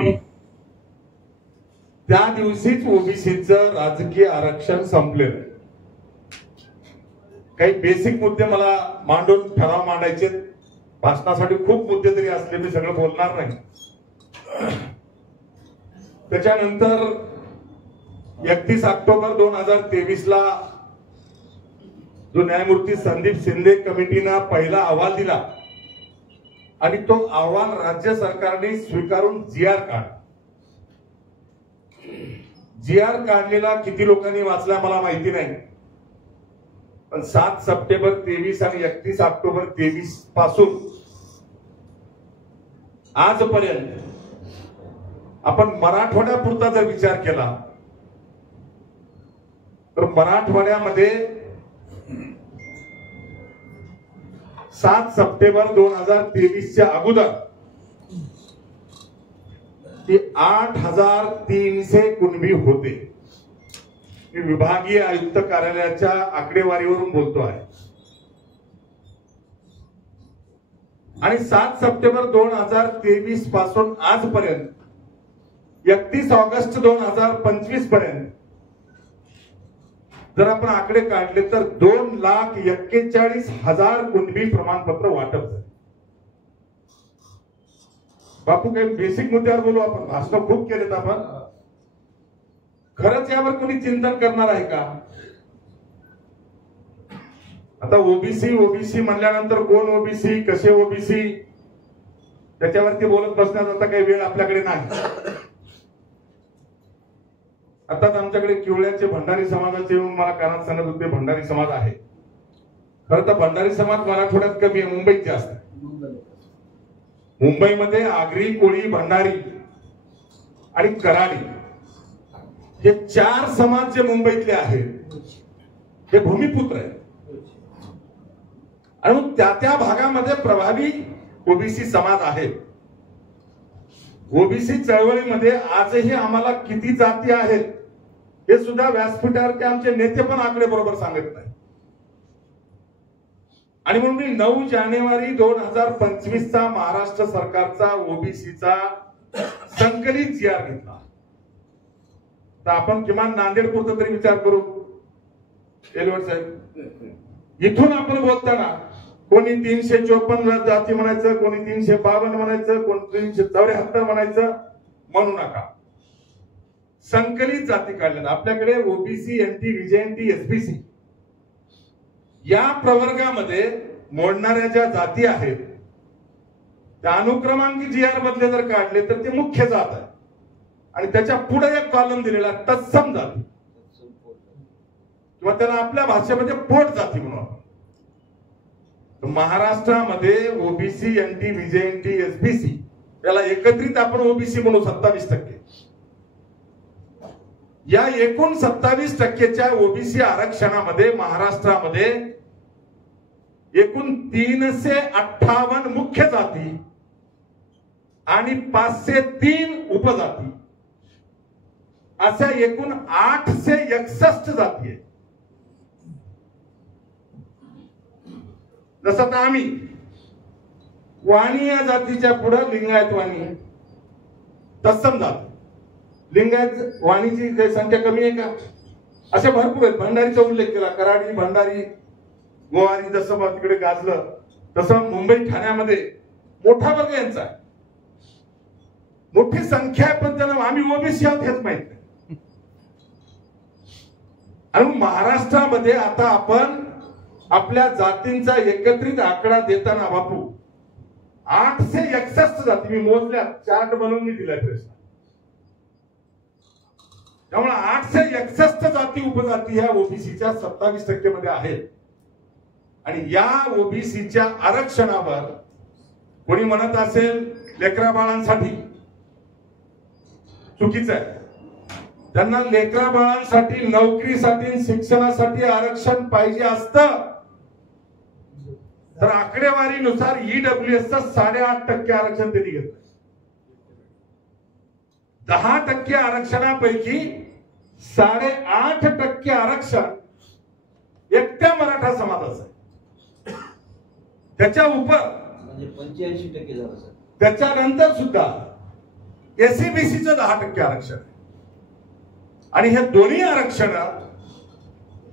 केली त्या दिवशीच ओबीसीचं राजकीय आरक्षण संपलेलं. काही बेसिक मुद्दे मला मांडून ठराव मांडायचे. भाषणासाठी खूप मुद्दे तरी असले, मी सगळं बोलणार नाही. त्याच्यानंतर 31 ऑक्टोबर 2023 ला जो न्यायमूर्ती संदीप शिंदे कमिटीनं पहिला अहवाल दिला आणि तो अहवाल राज्य सरकारने स्वीकारून जीआर काढला. जीआर काढलेला किती लोकांनी वाचला मला माहिती नाही, पण 7 सप्टेंबर 23 आणि 31 ऑक्टोबर 23 पासून आजपर्यंत आपण मराठवाड्यापुरता जर विचार केला तर मराठवाड्यामध्ये 7 सप्टेंबर 2023च्या अगोदर 8300 कुणबी होते. मी विभागीय आयुक्त कार्यालयाच्या आकडेवारीवरून बोलतो आहे. आणि 7 सप्टेंबर 2023 पासून आजपर्यंत 31 ऑगस्ट 2025 पर्यंत जर आपण आकडे काढले तर 2,41,000 कुणबी प्रमाणपत्र वाटप झाले. बापू काही बेसिक मुद्द्यावर बोलू आपण. भाषण खूप केलेत आपण. खरंच यावर कोणी चिंतन करणार आहे का? आता ओबीसी म्हणल्यानंतर कोण ओबीसी, कसे ओबीसी, त्याच्यावरती बोलत बसण्यात आता काही वेळ आपल्याकडे नाही. आताच आमच्याकडे किवळ्याचे भंडारी समाजाचे येऊन मला कानात सांगत होते भंडारी समाज आहे. खरं तर भंडारी समाज मराठवाड्यात कमी आहे, मुंबईत जास्त आहे. मुंबईमध्ये आगरी, कोळी, भंडारी आणि कराडी हे 4 समाज जे मुंबईतले आहेत हे भूमिपुत्र आहेत. आणि मग त्या भागामध्ये प्रभावी ओबीसी समाज आहे. ओबीसी चळवळीमध्ये आजही आम्हाला किती जाती आहेत हे सुद्धा व्यासपीठावरती आमचे नेते पण आकडे बरोबर सांगत नाही. आणि म्हणून मी 9 जानेवारी 2025 चा महाराष्ट्र सरकारचा ओबीसीचा संकलित जीआर घेतला. तर आपण किमान नांदेड पुरता तरी विचार करू. एलवट साहेब, इथून आपण बोलताना कोणी 354 जाती म्हणायचं, कोणी 352 म्हणायचं, कोणी 374 म्हणायचं, म्हणू नका. संकलित जाती काढल्यात आपल्याकडे. ओबीसी, एनटी, व्हीजेएनटी, एसबीसी या प्रवर्गामध्ये मोडणाऱ्या ज्या जाती आहेत त्या अनुक्रमांकी जीआर मधले जर काढले तर ते मुख्य जात आहे. आणि त्याच्या पुढे एक कॉलम दिलेला तत्सम जाती, किंवा त्याला आपल्या भाषेमध्ये पोट जाती म्हणून. महाराष्ट्रामध्ये ओबीसी, एनटी, व्हीजेएनटी, एसबीसी याला एकत्रित आपण ओबीसी म्हणू 27%. या एकूण 27%च्या ओबीसी आरक्षणामध्ये महाराष्ट्रामध्ये एकूण 358 मुख्य जाती आणि 503 उपजाती अशा एकूण 861 जाती आहेत. जसं आता आम्ही वाणी या जातीच्या पुढे लिंगायत वाणी, तत्सम जात. लिंगायत वाणीची काही संख्या कमी आहे का? असे भरपूर आहेत. भंडारीचा उल्लेख केला, कराडी, भंडारी, गोवारी, जसं तिकडे गाजलं तसं मुंबई ठाण्यामध्ये मोठा वर्ग यांचा आहे, मोठी संख्या आहे. पण त्यांना आम्ही ओबीसी आहोत हेच माहित नाही. आणि महाराष्ट्रामध्ये आता आपण आपल्या जातींचा एकत्रित आकडा देताना बापू 861 जाती मी मोजल्या, चार्ट बनवून मी दिला प्रश्न. त्यामुळे 861 जाती उपजाती ह्या ओबीसीच्या 27% मध्ये आहेत. आणि या ओबीसीच्या आरक्षणावर कोणी म्हणत असेल लेकरा बाळांसाठी, चुकीचं आहे. त्यांना लेकरा बाळांसाठी, नोकरीसाठी, शिक्षणासाठी आरक्षण पाहिजे असतं तर आकडेवारीनुसार ईडब्ल्यूएसचं 8.5% आरक्षण त्यांनी घेतलं. 10% आरक्षणापैकी 8.5% आरक्षण एकट्या मराठा समाजाचं आहे. त्याच्या उपर म्हणजे 85% झालं सर. त्याच्यानंतर सुद्धा एससीबीसीचं 10% आरक्षण आहे. आणि हे दोन्ही आरक्षण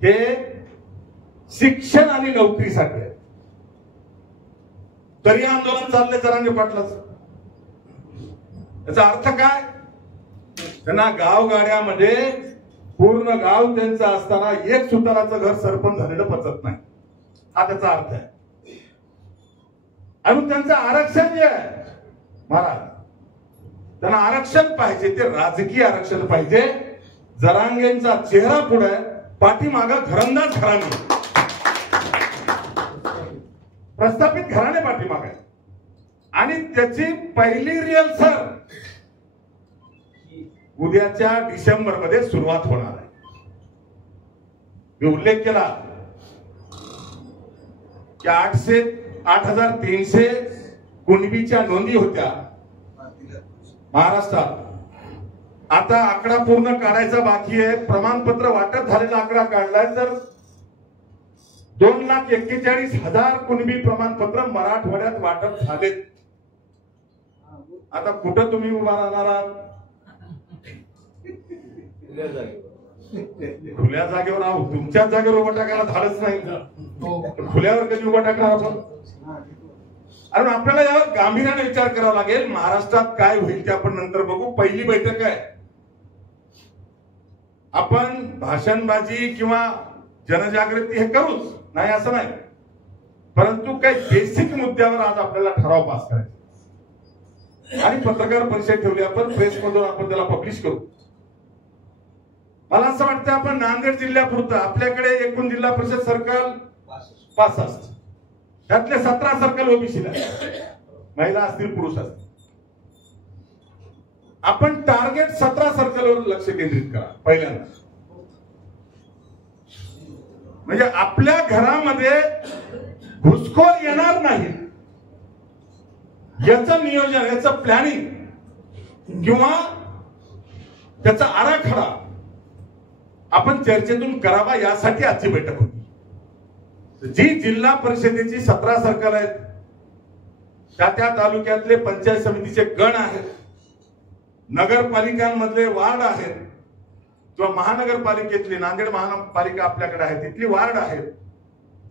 हे शिक्षण आणि नोकरीसाठी आहे. तरी आंदोलन चाललंय जरांगे पाटलाचं. याचा अर्थ काय? त्यांना गावगाड्यामध्ये पूर्ण गाव त्यांचं असताना एक सुताराचं घर सरपंच झालेलं पचत नाही, हा त्याचा अर्थ आहे. आणि त्यांचं आरक्षण जे आहे महाराज, त्यांना आरक्षण पाहिजे ते राजकीय आरक्षण पाहिजे. जरांगेंचा चेहरा पुढे, पाठीमागं घरंदाज घराणे, प्रस्थापित घराणे पाठीमाग आहे. आणि त्याची पहिली रिहर्सल उद्याच्या डिसेंबरमध्ये सुरुवात होणार आहे. मी उल्लेख केला की 8,300 कुणबीच्या नोंदी होत्या महाराष्ट्रात. आता आकडा पूर्ण काढायचा बाकी आहे. प्रमाणपत्र वाटप झालेला आकडा काढलाय तर 2,41,000 कुणबी प्रमाणपत्र मराठवाड्यात वाटप झालेत. आता कुठं तुम्ही उभा राहणार आहात? खुल्या जागेवर आहोत. तुमच्याच जागेवर उभं टाकायला धाडच नाही. खुल्यावर कधी उभं टाकणार आपण? आणि आपल्याला यावर गांभीर्याने विचार करावा लागेल. महाराष्ट्रात काय होईल ते आपण नंतर बघू. पहिली बैठक आहे. आपण भाषणबाजी किंवा जनजागृती हे करूच, नाही असं नाही, परंतु काही बेसिक मुद्द्यावर आज आपल्याला ठराव पास करायचा. आणि पत्रकार परिषद ठेवली आपण, प्रेस मधून आपण त्याला पब्लिश करू. मला असं वाटतं आपण नांदेड जिल्ह्यापुरतं आपल्याकडे एकूण जिल्हा परिषद सर्कल 65, त्यातले 17 सर्कल ओबीसीला, महिला असतील पुरुष असतील. आपण टार्गेट 17 सर्कलवर लक्ष केंद्रित करा पहिल्यांदा. म्हणजे आपल्या घरामध्ये घुसखोर येणार नाही याचं नियोजन, याचं प्लॅनिंग किंवा त्याचा आराखडा आपण चर्चेतून करावा, यासाठी आजची बैठक होती. जी जिल्हा परिषदेची 17 सर्कल आहेत, त्या तालुक्यातले पंचायत समितीचे गण आहेत, नगरपालिकांमधले वार्ड आहेत किंवा महानगरपालिकेतली नांदेड महानगरपालिका आपल्याकडे आहे, तिथली वार्ड आहेत.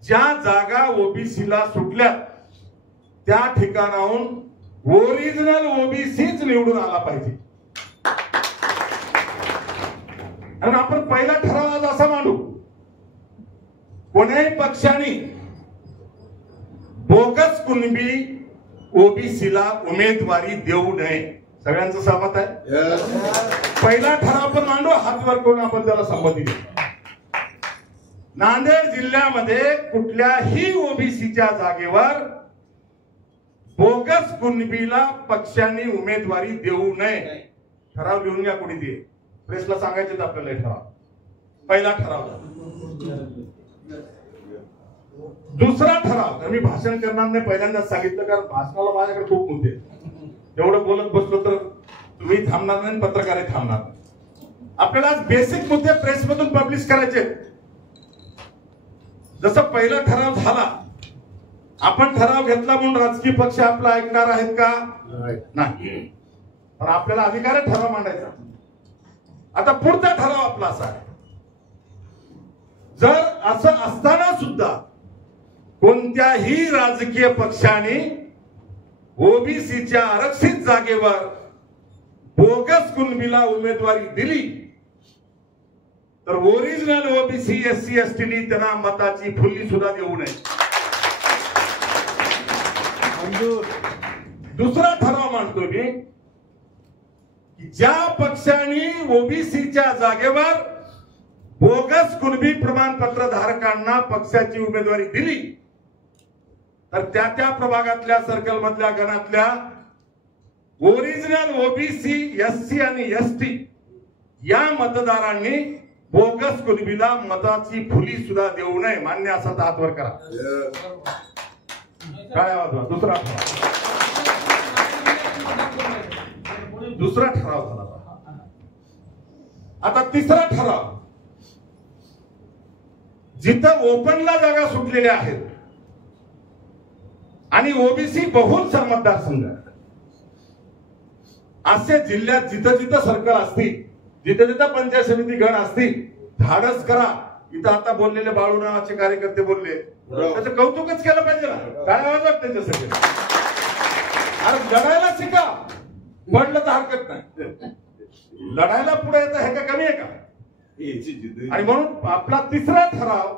ज्या जागा ओबीसीला सुटल्या त्या ठिकाणाहून ओरिजिनल ओबीसीच निवडून आला पाहिजे. आणि आपण पहिला ठराव आज असा मांडू, कोण्याही पक्षाने बोगस कुणबी ओबीसीला उमेदवारी देऊ नये. सगळ्यांचं सहमत आहे? पहिला ठराव आपण मांडू, हातवर करून आपण त्याला संमती देऊ. नांदेड जिल्ह्यामध्ये कुठल्याही ओबीसीच्या जागेवर बोगस कुणबीला पक्षांनी उमेदवारी देऊ नये. ठराव लिहून घ्या कोणी ते, प्रेसला सांगायचे आपल्याला ठराव. पहिला ठराव. दुसरा ठराव, तर मी भाषण करणार नाही, पहिल्यांदाच सांगितलं, कारण भाषणाला माझ्याकडे खूप मुद्दे, एवढं बोलत बसलो तर तुम्ही थांबणार नाही, पत्रकारही थांबणार नाही. आपल्याला आज बेसिक मुद्दे प्रेसमधून पब्लिश करायचे. जसं पहिला ठराव झाला, आपण ठराव घेतला म्हणून राजकीय पक्ष आपला ऐकणार आहेत का? नाही. पण आपल्याला अधिकार आहे ठराव मांडायचा. आता पुढचा ठराव आपला असा आहे, जर असं असताना सुद्धा कोणत्याही राजकीय पक्षाने ओबीसीच्या आरक्षित जागेवर बोगस कुणबीला उमेदवारी दिली तर ओरिजिनल ओबीसी एससी एसटीनी त्यांना मताची फुल्ली सुद्धा देऊ नये. दुसरा ठराव मांडतो मी, की ज्या पक्षाने ओबीसीच्या जागेवर बोगस कुणबी प्रमाणपत्र धारकांना पक्षाची उमेदवारी दिली तर त्या प्रभागातल्या सर्कल मधल्या गणातल्या ओरिजिनल ओबीसी एससी आणि एसटी या मतदारांनी बोगस कुणबीला मताची फुली सुद्धा देऊ नये. मान्य असा हातवर करा. काय वाजवा. दुसरा ठराव झाला. आता तिसरा ठराव, जिथं ओपनला जागा सुटलेल्या आहेत आणि ओबीसी बहुल मतदारसंघ, असे जिल्ह्यात जिथं जिथं सर्कल असतील, जिथं जिथं पंचायत समिती गण असतील, धाडस करा. इथं आता बोललेले बाळू नावाचे कार्यकर्ते बोलले, त्याचं कौतुकच केलं पाहिजे ना, काय वाजत त्याच्यासाठी. अरे लढायला शिका, पडलं तर हरकत नाही, लढायला पुढे येतं हे का कमी आहे का. आणि म्हणून आपला तिसरा ठराव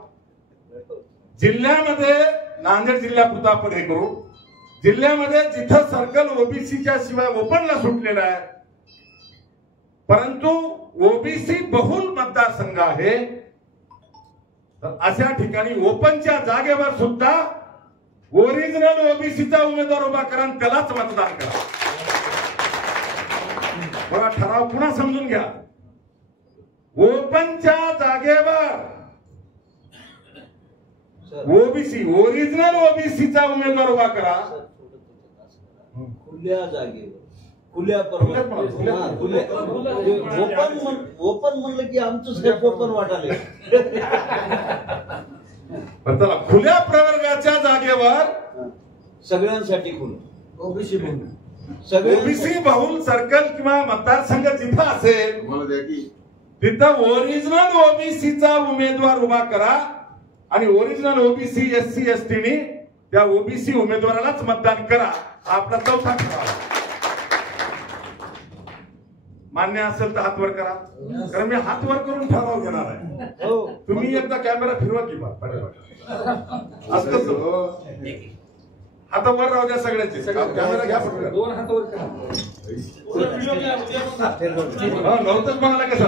जिल्ह्यामध्ये, नांदेड जिल्ह्यापुरता आपण हे करू, जिल्ह्यामध्ये जिथं सर्कल ओबीसीच्या शिवाय ओपनला सुटलेला आहे, परंतु ओबीसी बहुल मतदारसंघ आहे, तर अशा ठिकाणी ओपनच्या जागेवर सुद्धा ओरिजिनल ओबीसीचा उमेदवार उभा करा आणि त्यालाच मतदान करा. बघा ठराव पुन्हा समजून घ्या. ओपनच्या जागेवर ओबीसी, ओरिजिनल ओबीसीचा उमेदवार उभा करा. खुल्या जागेवर, खुल्या ओपन म्हणलं की आमचं साहेब ओपन वाटाले. चला, खुल्या प्रवर्गाच्या जागेवर सगळ्यांसाठी खुलं, ओबीसी ओबीसी बहुल सर्कल किंवा मतदारसंघ जिथं असेल तिथं ओरिजिनल ओबीसीचा उमेदवार उभा करा आणि ओरिजिनल ओबीसी एससी एसटीनी त्या ओबीसी उमेदवारालाच मतदान करा. आपला चौथा ठराव मान्य असेल तर हात वर करा, कारण मी हात वर करून ठराव घेणार आहे. तुम्ही एकदा कॅमेरा फिरवा की असं हाता वर राहू द्या सगळ्यांचे. कॅमेरा घ्या फक्त, दोन हात वर करा. नव्हतंच म्हणाला कसा.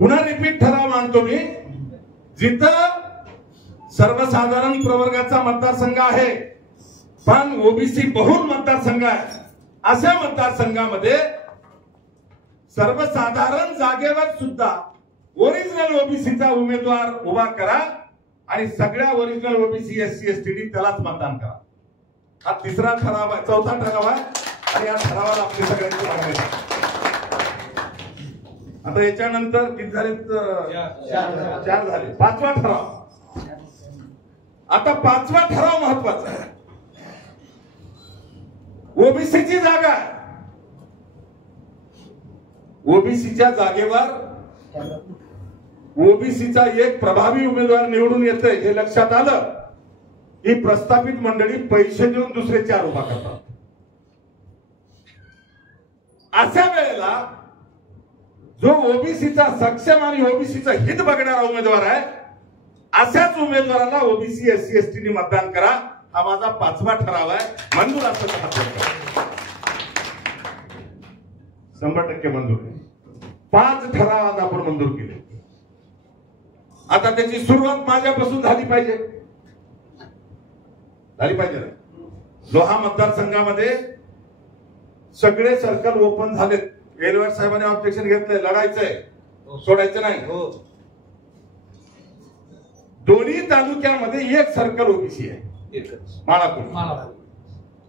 पुन्हा रिपीट ठराव मानतो मी, जिथं सर्वसाधारण प्रवर्गाचा मतदारसंघ आहे पण ओबीसी बहुल मतदारसंघ आहे, अशा मतदारसंघामध्ये सर्वसाधारण जागेवर सुद्धा ओरिजिनल ओबीसीचा उमेदवार उभा करा आणि सगळ्या ओरिजिनल ओबीसी एससी एसटी त्यालाच मतदान करा. हा तिसरा ठराव आहे, चौथा ठराव आहे आणि या ठरावाला आपले सगळ्यांची मागणी आहे. आता याच्यानंतर किती झाले? 4 झाले. 5वा ठराव. आता 5वा ठराव महत्वाचा आहे. ओबीसीची जागा, ओबीसीच्या जागेवर ओबीसीचा एक प्रभावी उमेदवार निवडून येतोय हे लक्षात आलं ही प्रस्थापित मंडळी पैसे देऊन दुसरे 4 उभा करतात. अशा वेळेला जो ओबीसीचा सक्षम आणि ओबीसीचं हित बघणारा उमेदवार आहे अशाच उमेदवाराला ओबीसी एससी एसटी मतदान करा. हा माझा 5वा ठराव आहे. मंजूर असेल तर हात वर करा. 100% मंजूर आहे. 5 ठराव आज आपण मंजूर केले. आता त्याची सुरुवात माझ्यापासून झाली पाहिजे, ना. लोहा मतदारसंघामध्ये सगळे सर्कल ओपन झालेत. एलवार साहेबांनी ऑब्जेक्शन घेतलंय, लढायचंय, सोडायचं नाही. दोन्ही तालुक्यामध्ये एक सर्कल ओबीसी आहे, माळापूर.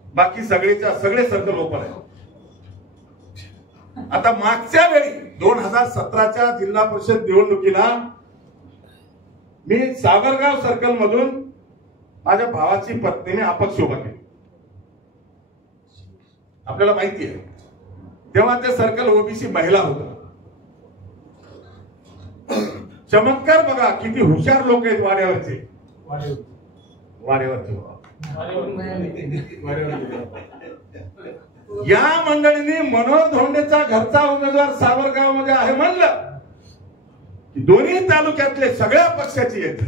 बाकी सगळे सर्कल ओपन आहे. आता मागच्या वेळी 2017च्या जिल्हा परिषद निवडणुकीला मी सावरगाव सर्कल मधून माझ्या भावाची पत्नीने अपक्ष उभा केली. आपल्याला माहिती आहे तेव्हा ते सर्कल ओबीसी महिला होता. चमत्कार बघा किती हुशार लोक आहेत वाड्यावरचे. या मंडळींनी मनोहर धोंडेचा घरचा उमेदवार सावरगाव मध्ये आहे म्हणलं की दोन्ही तालुक्यातले सगळ्या पक्षाची येत,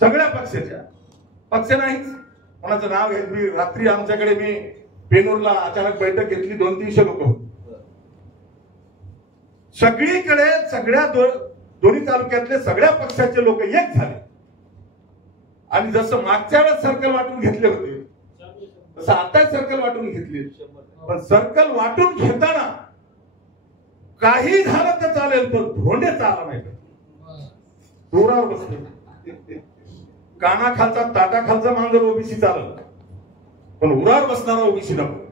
सगळ्या पक्षाच्या. पक्ष नाहीच, कोणाचं नाव घेत. मी रात्री आमच्याकडे मी पेनूरला अचानक बैठक घेतली, 200-300 लोक होते. सगळीकडे सगळ्या दोन्ही तालुक्यातले सगळ्या पक्षाचे लोक एक झाले. आणि जसं मागच्या वेळेस सर्कल वाटून घेतले होते तसं आता सर्कल वाटून घेतले. पण सर्कल वाटून घेताना काही झालं तर चालेल पण धोंडे चालला नाही. दोरावर बसले, कानाखालचा ताटाखालचा मांजर ओबीसी चाललं पण उरावर बसणारा ओबीसी नको.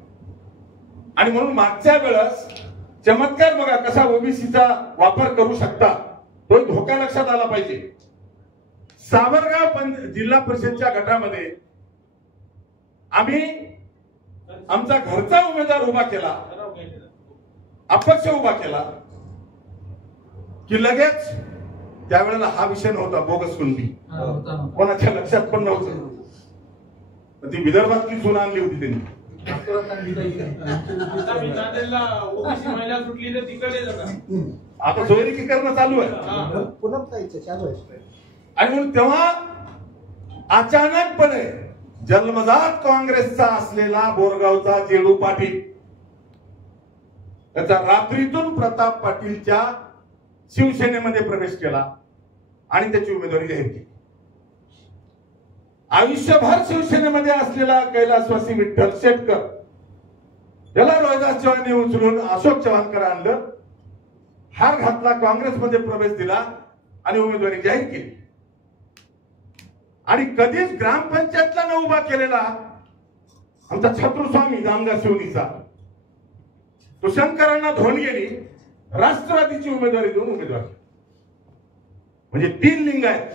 आणि म्हणून मागच्या वेळेस चमत्कार बघा कसा ओबीसीचा वापर करू शकता, तो धोका लक्षात आला पाहिजे. सावरगाव जिल्हा परिषदच्या गटामध्ये आम्ही आमचा घरचा उमेदवार उभा केला, अपक्ष उभा केला की लगेच त्यावेळेला हा विषय नव्हता बोगस कुणबी, कोणाच्या लक्षात पण नव्हतं. ती विदर्भातली चून आणली होती त्यांनी. आता सोयरीकीकरण चालू आहे आणि म्हणून तेव्हा अचानकपणे जन्मजात काँग्रेसचा असलेला बोरगावचा जेडू पाटील त्याचा रात्रीतून प्रताप पाटीलच्या शिवसेनेमध्ये प्रवेश केला आणि त्याची उमेदवारी जाहीर केली. आयुष्यभर शिवसेनेमध्ये असलेला कैलासवासी विठ्ठल शेटकर याला रोहिदास चव्हाण उचलून अशोक चव्हाणकडे आणलं, हार घातला, काँग्रेसमध्ये प्रवेश दिला आणि उमेदवारी जाहीर केली. आणि कधीच ग्रामपंचायतला न उभा केलेला आमचा छत्रस्वामी रामदास शिवनीचा तो शंकरांना धोंडगेनी राष्ट्रवादीची उमेदवारी देऊन उमेदवार, म्हणजे 3 लिंग आहेत.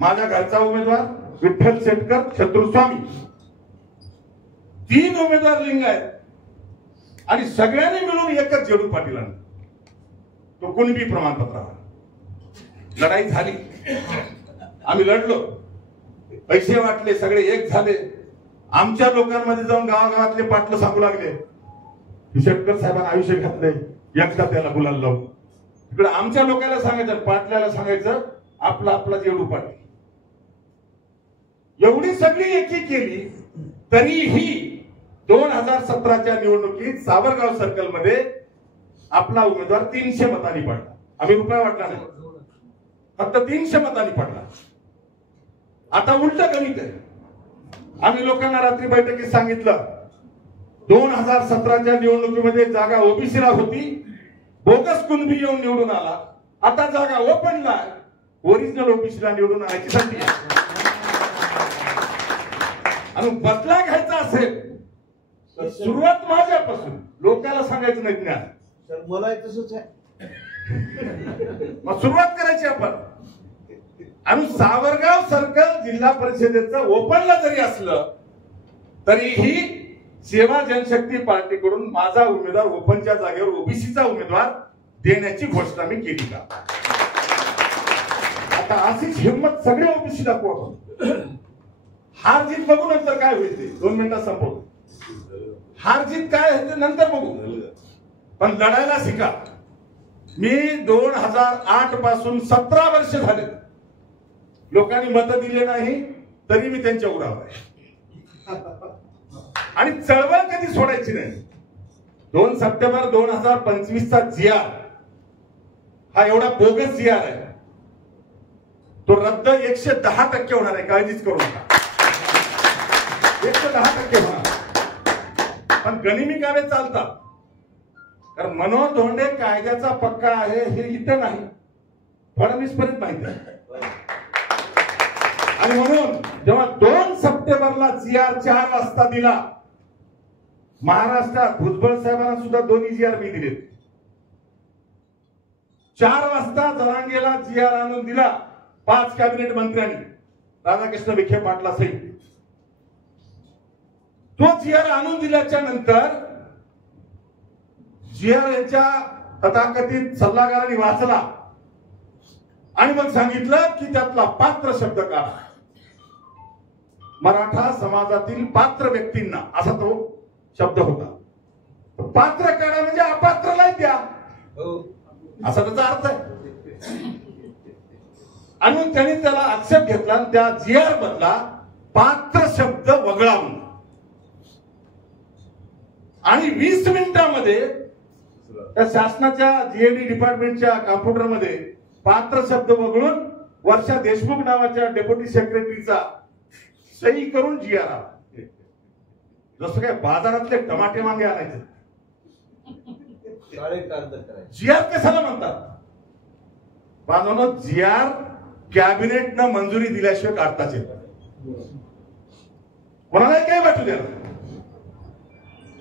माझ्या घरचा उमेदवार विठ्ठल शेटकर, छत्रस्वामी, 3 उमेदवार लिंग आहेत आणि सगळ्यांनी मिळून एकच जेडू पाटील आणला, तो कुणबी प्रमाणपत्र. लढाई झाली, आम्ही लढलो, पैसे वाटले, सगळे एक झाले. आमच्या लोकांमध्ये जाऊन गावागावातले पाटलं सांगू लागले शेटकर साहेबांना आयुष्य घातलंय, एकदा त्याला बोलायला लावू. तिकडे आमच्या लोकांना सांगायचं, पाटल्याला सांगायचं आपला आपला जेडू पाटील. एवढी सगळी एकी केली तरीही 2017च्या निवडणुकीत सावरगाव सर्कल मध्ये आपला उमेदवार 300 मतांनी पडला. आम्ही रुपया वाटला नाही, फक्त 300 मतांनी पडला. आता उलट गणित आहे. आम्ही लोकांना रात्री बैठकीत सांगितलं 2017च्या निवडणुकीमध्ये जागा ओबीसीला होती, बोगस कुणबी येऊन निवडून आला. आता जागा ओपनला, ओरिजिनल ओबीसीला निवडून आणायची संधी आहे. आणि बदला घ्यायचा असेल तर सुरुवात माझ्यापासून, लोकांना सांगायचं नाही ज्ञान. तर मला तसंच आहे, मग सुरुवात करायची आपण. आणि सावरगाव सर्कल जिल्हा परिषदेचं ओपनला जरी असलं तरीही सेवा जनशक्ती पार्टीकडून माझा उमेदवार ओपनच्या जागेवर ओबीसीचा उमेदवार देण्याची घोषणा मी केली का. आता अशीच हिंमत सगळे ओबीसी दाखवू आपण. हार जीत बघू नंतर काय होईल ते, 2 मिनिटात संपवतो. हार जीत काय आहे ते नंतर बघू, पण लढायला शिका. मी 2008 पासून 17 वर्ष झाले, लोकांनी मतं दिले नाही तरी मी त्यांच्या उरावर आहे आणि चळवळ कधी सोडायची नाही. 2 सप्टेंबर 2025चा GR हा एवढा बोगस GR आहे, तो रद्द 110% होणार आहे, काळजीच करू नका. 110% होणार. पण गनिमी कावे चालतात, कारण मनोहर धोंडे कायद्याचा पक्का आहे हे इथं नाही, फडणवीस पर्यंत माहिती आहे. आणि म्हणून जेव्हा 2 सप्टेंबरला GR 4 वाजता दिला, महाराष्ट्रात भुजबळ साहेबांना सुद्धा 2 GR मी दिले. 4 वाजता जरांगेला GR आणून दिला 5 कॅबिनेट मंत्र्यांनी, राधाकृष्ण विखे पाटला सहित. तो GR आणून दिल्याच्या नंतर GR यांच्या तथाकथित सल्लागारांनी वाचला आणि मग सांगितलं की त्यातला पात्र शब्द काढा. मराठा समाजातील पात्र व्यक्तींना असा तो शब्द होता. पात्र काढा म्हणजे अपात्रला द्या, असा त्याचा अर्थ आहे. आणि मग त्यांनी त्याला आक्षेप घेतला आणि त्या GR मधला पात्र शब्द वगळावून आणि 20 मिनिटांमध्ये त्या शासनाच्या GAD डिपार्टमेंटच्या कॉम्प्युटरमध्ये पात्र शब्द वगळून वर्षा देशमुख नावाच्या डेप्युटी सेक्रेटरीचा सही करून GR आला. जसं काय बाजारातले टमाटे मागे आणायचे. GR कशाला म्हणतात? बांधवांनो, GR कॅबिनेटनं मंजुरी दिल्याशिवाय काढताच येत नाही. कोणालाही काय वाटू द्या,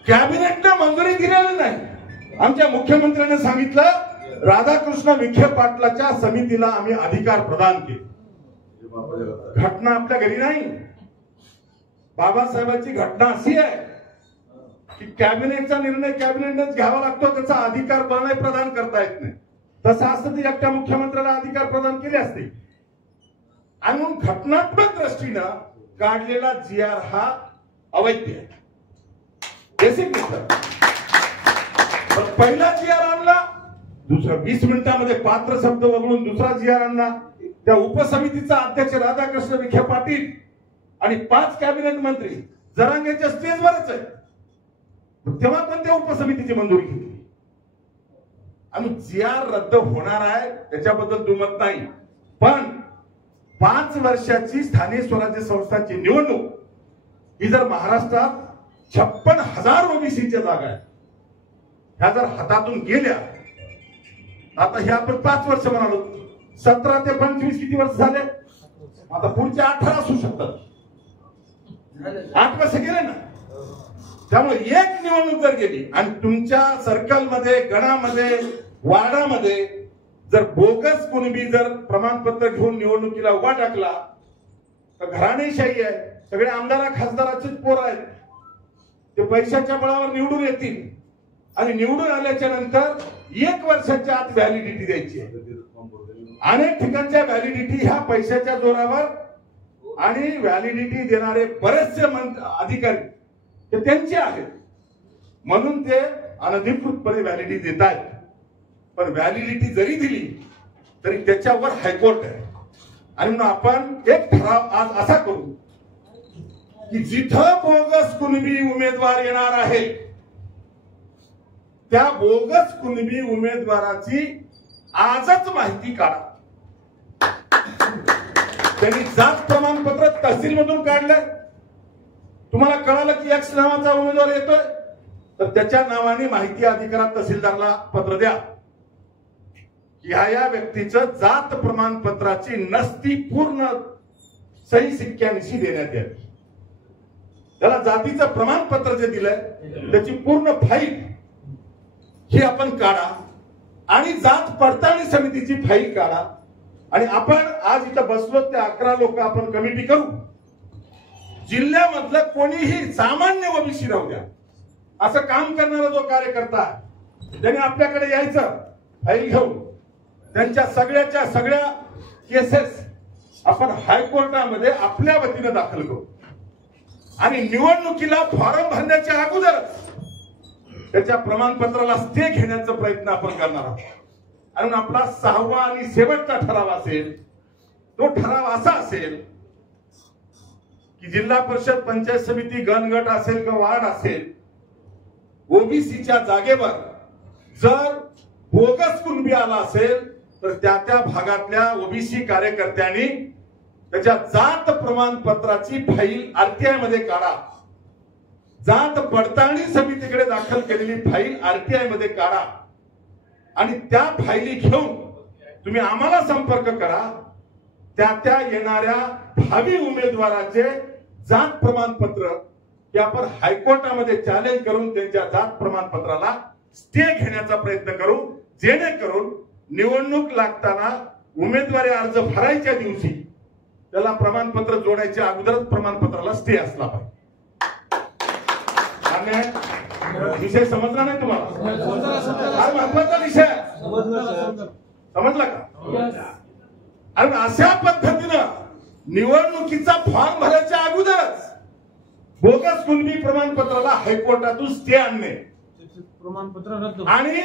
कॅबिनेटनं मंजुरी दिलेली नाही. आमच्या मुख्यमंत्र्यांनी सांगितलं राधाकृष्ण विखे पाटलाच्या समितीला आम्ही अधिकार प्रदान केले. घटना आपल्या घरी नाही, बाबासाहेबांची घटना अशी आहे की कॅबिनेटचा निर्णय कॅबिनेटनेच घ्यावा लागतो, त्याचा अधिकार कोणालाही प्रदान करता येत नाही. तसं असतं ते एकट्या मुख्यमंत्र्याला अधिकार प्रदान केले असते. आणि म्हणून घटनात्मक दृष्टीनं काढलेला GR हा अवैध आहे. बेसिक पहिला GR आणला, दुसरा 20 मिनिटांमध्ये पात्र शब्द वगळून दुसरा GR आणला. त्या उपसमितीचा अध्यक्ष राधाकृष्ण विखे पाटील आणि 5 कॅबिनेट मंत्री जरांगेच्या स्टेजवरच आहे. तेव्हा पण त्या उपसमितीची मंजुरी घेतली. आणि GR रद्द होणार आहे त्याच्याबद्दल दुमत नाही, पण 5 वर्षाची स्थानिक स्वराज्य संस्थांची निवडणूक ही जर महाराष्ट्रात 56,000 ओबीसीच्या जागा आहेत, ह्या जर हातातून गेल्या, आता हे आपण 5 वर्ष म्हणालो, 17 ते 25 किती वर्ष झाले, आता पुढचे 18 असू शकतात. 8 वर्ष गेले ना. त्यामुळे एक निवडणूक जर गेली आणि तुमच्या सर्कलमध्ये, गणामध्ये, वार्डामध्ये जर बोगस कुणबी जर प्रमाणपत्र घेऊन निवडणुकीला उभा टाकला तर घराणेशाही आहे. सगळे आमदार खासदाराचेच पोर आहेत. ते पैशाच्या बळावर निवडून येतील आणि निवडून आल्याच्या नंतर 1 वर्षाच्या आत व्हॅलिडिटी द्यायची आहे. अनेक ठिकाणच्या व्हॅलिडिटी ह्या पैशाच्या जोरावर आणि व्हॅलिडिटी देणारे बरेचसे अधिकारी ते त्यांचे आहेत म्हणून ते अनधिकृतपणे व्हॅलिडिटी देत आहेत. पण व्हॅलिडिटी जरी दिली तरी त्याच्यावर हायकोर्ट आहे. आणि म्हणून आपण एक ठराव आज असा करू की जिथं बोगस कुणबी उमेदवार येणार आहे त्या बोगस कुणबी उमेदवाराची आजच माहिती काढा. त्यांनी जात प्रमाणपत्र तहसील मधून काढलंय, तुम्हाला कळालं की X नावाचा उमेदवार येतोय तर त्याच्या नावाने माहिती अधिकारात तहसीलदारला पत्र द्या. या व्यक्तीचं जात प्रमाणपत्राची नसती पूर्ण सही सिक्क्यानिशी देण्यात यावी. त्याला जातीचं प्रमाणपत्र जे दिलंय त्याची पूर्ण फाईल ही आपण काढा आणि जात पडताळणी समितीची फाईल काढा. आणि आपण आज इथं बसलो ते 11 लोक आपण कमिटी करू. जिल्ह्यामधलं कोणीही सामान्य ओबीसी राहू द्या, असं काम करणारा जो कार्यकर्ता त्याने आपल्याकडे यायचं, फाईल घेऊन त्यांच्या सगळ्याच्या सगळ्या केसेस आपण हायकोर्टामध्ये आपल्या वतीने दाखल करू. आणि निवडणुकीला फॉर्म भरण्याच्या अगोदरच त्याच्या प्रमाणपत्राला स्टे घेण्याचा प्रयत्न आपण करणार आहोत. आणि आपला 6वा आणि शेवटचा ठराव असेल, तो ठराव असा असेल की जिल्हा परिषद, पंचायत समिती, गणगट असेल किंवा वार्ड असेल, ओबीसीच्या जागेवर जर बोगस कुणबी आला असेल तर त्या त्या भागातल्या ओबीसी कार्यकर्त्यांनी त्याच्या जात प्रमाणपत्राची फाईल आरटीआय मध्ये काढा. जात पडताळणी समितीकडे दाखल केलेली फाईल आरटीआय मध्ये काढा आणि त्या फाईली घेऊन तुम्ही आम्हाला संपर्क करा. त्या येणाऱ्या भावी उमेदवाराचे जात प्रमाणपत्र हे आपण हायकोर्टामध्ये चॅलेंज करून त्यांच्या जात प्रमाणपत्राला स्टे घेण्याचा प्रयत्न करू, जेणेकरून निवडणूक लागताना उमेदवारी अर्ज भरायच्या दिवशी त्याला प्रमाणपत्र जोडायच्या अगोदरच प्रमाणपत्राला स्टे असला पाहिजे. विषय समजला नाही तुम्हाला? हा महत्वाचा विषय समजला का? आणि अशा पद्धतीनं निवडणुकीचा फॉर्म भरायच्या अगोदरच बोगस कुणबी प्रमाणपत्राला हायकोर्टातून स्टे आणणे प्रमाणपत्र रद्द. आणि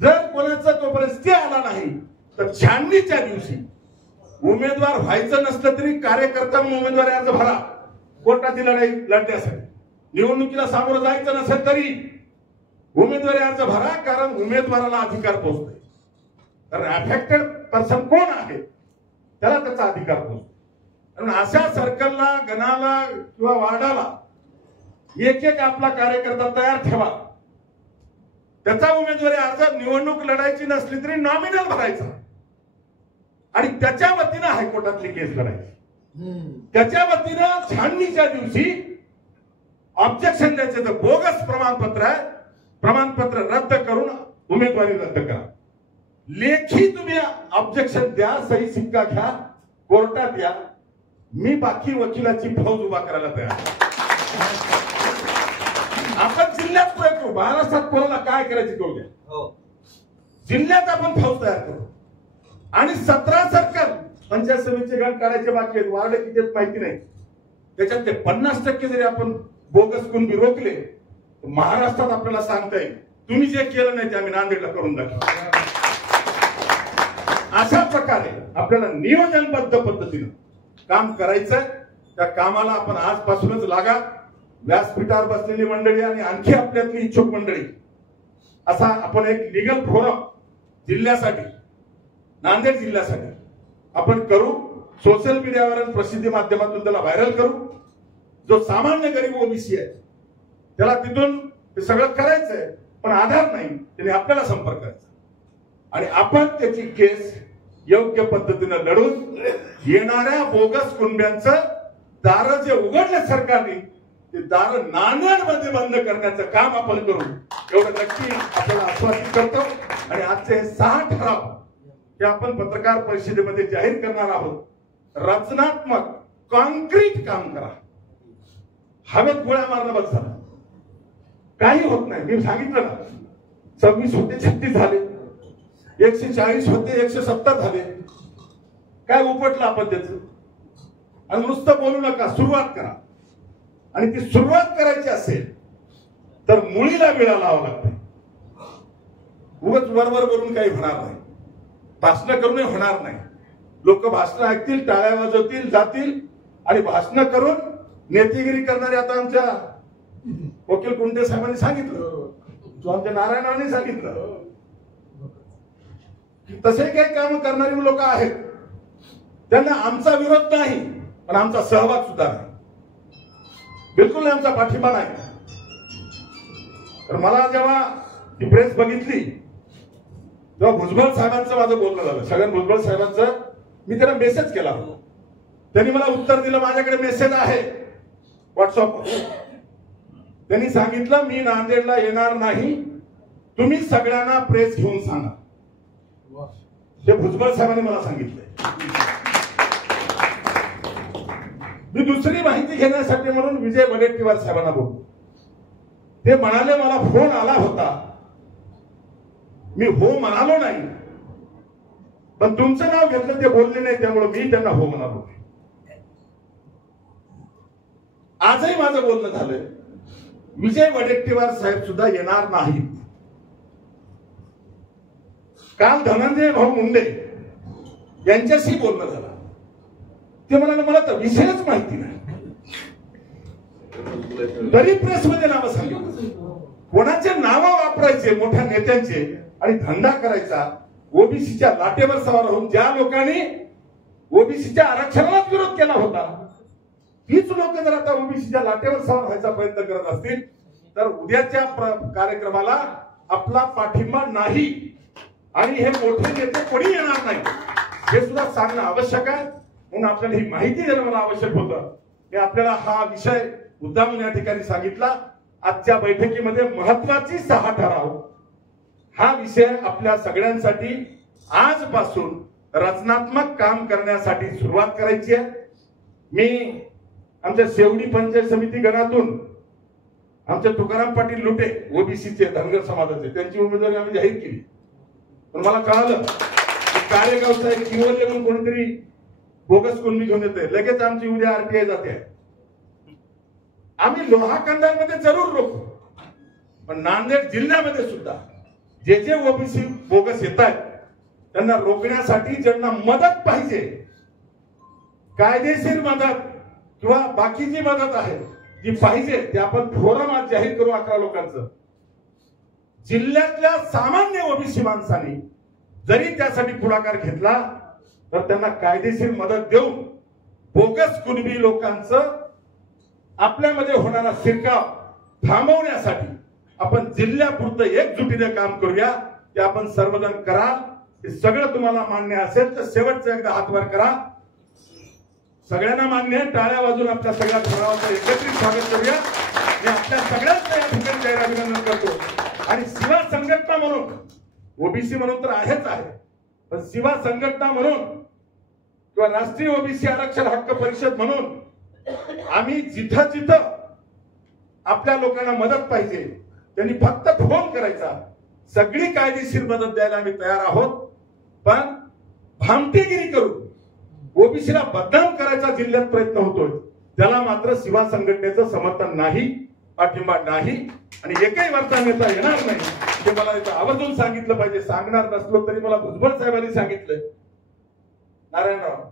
जर कोणाचा तोपर्यंत स्टे आला नाही तर छाननीच्या दिवशी उमेदवार व्हायचं नसलं तरी कार्यकर्ता उमेदवारी अर्ज भरा कोर्टाची लढाई लढण्यासाठी. निवडणुकीला सामोरं जायचं नसेल तरी उमेदवारी अर्ज भरा, कारण उमेदवाराला अधिकार पोहोचतोय. कारण अफेक्टेड पर्सन कोण आहे त्याला त्याचा अधिकार पोहोचतो. कारण अशा सर्कलला, गणाला किंवा वार्डाला एक एक आपला कार्यकर्ता तयार ठेवा. त्याचा उमेदवारी अर्ज निवडणूक लढायची नसली तरी नॉमिनल भरायचा आणि त्याच्या वतीनं हायकोर्टातली केस लढायची. त्याच्या वतीनं छाननीच्या दिवशी ऑब्जेक्शन द्यायचे. तर बोगस प्रमाणपत्र आहे, प्रमाणपत्र रद्द करून उमेदवारी रद्द करा. लेखी तुम्ही ऑब्जेक्शन द्या, सही सिक्का घ्या, कोर्टात या. मी बाकी वकिलाची फौज उभा करायला तयार. आपण जिल्ह्यात प्रयोग करू. महाराष्ट्रात कोणाला काय करायची करू द्या. जिल्ह्यात आपण फौज तयार करू आणि 17 सर्कल पंचायत समितीचे गट काढायचे बाकी आहेत. वार्ड किती आहेत माहिती नाही. त्याच्यात ते 50% जरी आपण बोगस कुणबी रोखले तर महाराष्ट्रात आपल्याला सांगता येईल तुम्ही जे केलं नाही ते आम्ही नांदेडला करून दाखवू. अशा प्रकारे आपल्याला नियोजनबद्ध पद्धतीनं काम करायचंय. त्या कामाला आपण आजपासूनच लागा. व्यासपीठावर बसलेली मंडळी आणि आणखी आपल्यातली इच्छुक मंडळी असा आपण एक लीगल फोरम जिल्ह्यासाठी नांदेड जिल्ह्यासाठी आपण करू. सोशल मीडियावर प्रसिद्धी माध्यमातून त्याला व्हायरल करू. जो सामान्य गरीब ओबीसी आहे त्याला तिथून ते सगळं करायचंय पण आधार नाही त्याने आपल्याला संपर्क करायचा आणि आपण त्याची केस योग्य पद्धतीनं लढून येणाऱ्या बोगस कुणब्यांचं दार जे उघडले सरकारने ते दार नांदेडमध्ये बंद करण्याचं काम आपण करू एवढं नक्की आपल्याला आश्वासित करतो. आणि आजचे हे 6 ठराव हे आपण पत्रकार परिषदेमध्ये जाहीर करणार आहोत. रचनात्मक कॉन्क्रीट काम करा. हवेत गोळ्या मारणं बस झालं काही होत नाही. मी सांगितलं ना 26 होते 36 झाले 140 होते 170 झाले. काय उपटलं आपण त्याचं. आणि नुसतं बोलू नका सुरुवात करा. आणि ती सुरुवात करायची असेल तर मुळीला विळा लावावा लागते. उगाच वरवर बोलून काही होणार नाही. भाषण करूनही होणार नाही. लोक भाषण ऐकतील टाळ्या वाजवतील जातील आणि भाषण करून नेतेगिरी करणारे आता आमच्या वकील कुंटे साहेबांनी सांगितलं तो आमच्या नारायणांनी सांगितलं की तसे काही काम करणारी लोक आहेत त्यांना आमचा विरोध नाही पण आमचा सहभाग सुद्धा नाही. बिलकुल नाही आमचा पाठिंबा नाही. तर मला जेव्हा ती प्रेस बघितली तेव्हा भुजबळ साहेबांचं माझं बोलणं झालं. छगन भुजबळ साहेबांचं मी त्यांना मेसेज केला होता. त्यांनी मला उत्तर दिलं माझ्याकडे मेसेज आहे व्हॉट्सअपवर. त्यांनी सांगितलं मी नांदेडला येणार नाही तुम्ही सगळ्यांना प्रेस घेऊन सांगा. ते भुजबळ साहेबांनी मला सांगितलंय. मी दुसरी माहिती घेण्यासाठी म्हणून विजय वडेट्टीवार साहेबांना बोलतो. ते म्हणाले मला फोन आला होता मी हो म्हणालो नाही पण तुमचं नाव घेतलं ते बोलले नाही त्यामुळे मी त्यांना हो म्हणालो. आजही माझं बोलणं झालंय विजय वडेट्टीवार साहेब सुद्धा येणार नाहीत. काल धनंजय भाऊ मुंडे यांच्याशी बोलणं झालं. ते म्हणाले मला तर विषयच माहिती नाही तरी प्रेसमध्ये नावं सांगितलं. कोणाचे नावं वापरायचे मोठ्या नेत्यांचे आणि धंदा करायचा. ओबीसीच्या लाटेवर सवार होऊन ज्या लोकांनी ओबीसीच्या आरक्षणालाच विरोध केला होता तीच लोक जर आता ओबीसीच्या लाटेवर सवार व्हायचा प्रयत्न करत असतील तर उद्याच्या कार्यक्रमाला आपला पाठिंबा नाही. आणि हे मोठे नेते कोणी येणार नाही हे सुद्धा सांगणं आवश्यक आहे. म्हणून आपल्याला ही माहिती देणं मला आवश्यक होतं की आपल्याला हा विषय मुद्दाम या ठिकाणी सांगितला. आजच्या बैठकीमध्ये महत्वाची 6 ठराव हा विषय आपल्या सगळ्यांसाठी आजपासून रचनात्मक काम करण्यासाठी सुरुवात करायची आहे. मी आमच्या शेवडी पंचायत समिती गणातून आमचे तुकाराम पाटील लुटे ओबीसीचे धनगर समाजाचे त्यांची उमेदवारी आम्ही जाहीर केली. पण मला कळालं कार्यगावचा एक किवले म्हणून कोणीतरी बोगस कुणबी घेऊन येते लगेच आमची उद्या आरटीआय जाते. आम्ही लोहा कंदामध्ये जरूर रोखू पण नांदेड जिल्ह्यामध्ये सुद्धा जे जे ओबीसी बोगस येत आहेत त्यांना रोखण्यासाठी ज्यांना मदत पाहिजे कायदेशीर मदत किंवा बाकीची मदत आहे जी पाहिजे ते आपण फोरम आज जाहीर करू 11 लोकांचं. जिल्ह्यातल्या सामान्य ओबीसी माणसांनी जरी त्यासाठी पुढाकार घेतला तर त्यांना कायदेशीर मदत देऊन बोगस कुणबी लोकांचं आपल्यामध्ये होणारा शिरकाव थांबवण्यासाठी आपण जिल्ह्यापुरतं एकजुटीने काम करूया. ते आपण सर्वजण कराल. हे सगळं तुम्हाला मान्य असेल तर शेवटचा एकदा हात वर करा. सगळ्यांना मान्य आहे. टाळ्या वाजून आपल्या सगळ्या ठरावाचं एकत्रित स्वागत करूया. मी आपल्या सगळ्यांचं या ठिकाणी जाहीर अभिनंदन करतो. आणि सेवा संघटना म्हणून ओबीसी म्हणून तर आहेच आहे पण सेवा संघटना म्हणून किंवा राष्ट्रीय ओबीसी आरक्षण हक्क परिषद म्हणून आम्ही जिथं जिथं आपल्या लोकांना मदत पाहिजे, त्यांनी फक्त फोन करायचा. सगळी कायदेशीर मदत द्यायला आम्ही तयार आहोत. पण भामटेगिरी करून ओबीसीला बदनाम करायचा जिल्ह्यात प्रयत्न होतोय, त्याला मात्र शिवा संघटनेचं समर्थन नाही, पाठिंबा नाही. आणि एकही वार्ता नेता येणार नाही हे मला इथं आवर्जून सांगितलं पाहिजे. सांगणार नसलो तरी मला भुजबळ साहेबांनी सांगितलंय, नारायणराव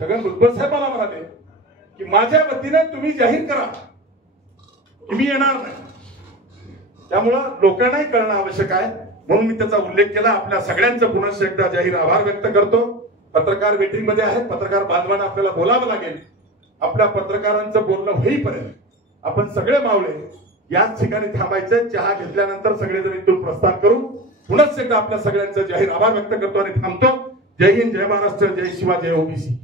छगन भुजबळ साहेब मला म्हणाले की माझ्या वतीने तुम्ही जाहीर करा की मी येणार नाही. त्यामुळं लोकांनाही कळणं आवश्यक आहे, म्हणून मी त्याचा उल्लेख केला. आपल्या सगळ्यांचं पुन्हा एकदा जाहीर आभार व्यक्त करतो. पत्रकार वेटिंग मध्ये आहेत, पत्रकार बांधवांना आपल्याला बोलावं लागेल. आपल्या पत्रकारांचं बोलणं होईपर्यंत आपण सगळे मावळे याच ठिकाणी थांबायचं. चहा घेतल्यानंतर सगळेजण इथून प्रस्थान करू. पुन्हा एकदा आपल्या सगळ्यांचं जाहीर आभार व्यक्त करतो आणि थांबतो. जय हिंद, जय महाराष्ट्र, जय शिवा, जय ओबीसी.